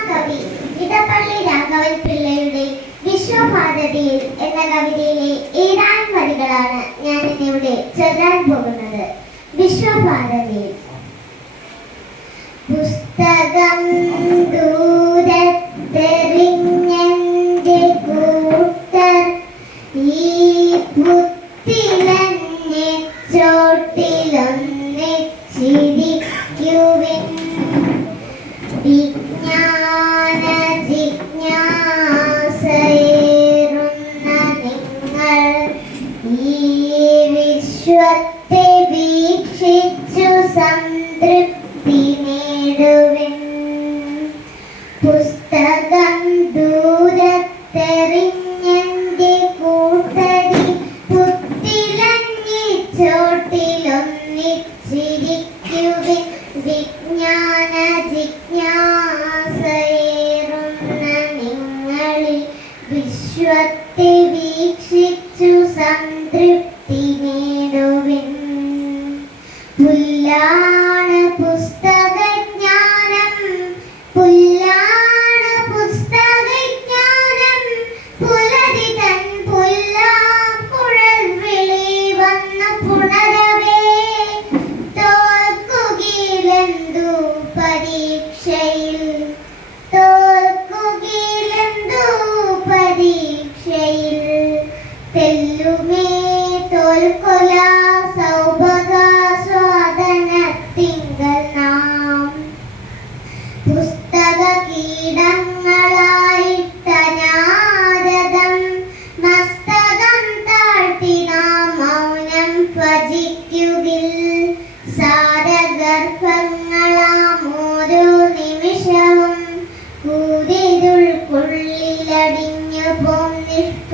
മഹാകവി ഇടപ്പള്ളി രാഘവൻ പിള്ളയുടെ വിശ്വഭാരതിയിൽ എന്ന കവിതയിലെ ഏതാനും വരികളാണ് ഞാൻ ഇന്നിവിടെ ചൊല്ലാൻ പോകുന്നത്. വിശ്വഭാരതിയിൽ. പുസ്തകം ദൂരത്തെറിഞ്ഞെന്റെ കൂട്ടർ ഈ പുത്തിലെന്നെ ചോട്ടിലൊന്നിച്ചിരിക്കുവിൻ വിശ്വത്തെ വീക്ഷിച്ചു സംതൃപ്തി പുല്ലാണ് പുസ്തകജ്ഞാനം. പുല്ലാണ് പുസ്തകജ്ഞാനം. പുലരി തൻ പുല്ലാം വിളി വന്ന പുണരവേ. തോൽക്കുകിലെന്തു പരീക്ഷയിൽ? തോൽക്കുകിലെന്തു പരീക്ഷയിൽ? തെല്ലുമേ തോൽക്കൊല സൗഭഗാസ്വാദനത്തിങ്കൽ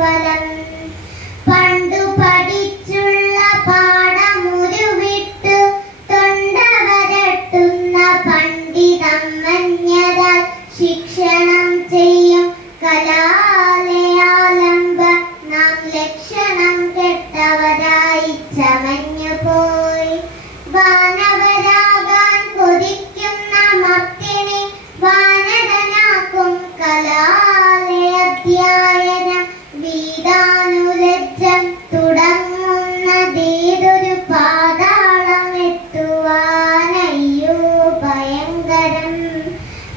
ജ്വലം പണ്ടു പഠിച്ചുള്ള പാഠമുരു വിട്ടു തൊണ്ട വരട്ടുന്ന പണ്ഡിതമ്മന്യരാൽ ശിക്ഷണം ചെയ്യും. കലാലയാലംബ നാം ലക്ഷണം കെട്ടവരായി ചമഞ്ഞു പോയി. വാനവരാകാൻ കൊതിക്കുന്ന മത്തിനെ വാനരനാക്കും കലാലയധ്യാ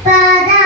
പാതാളമെത്തുവാൻ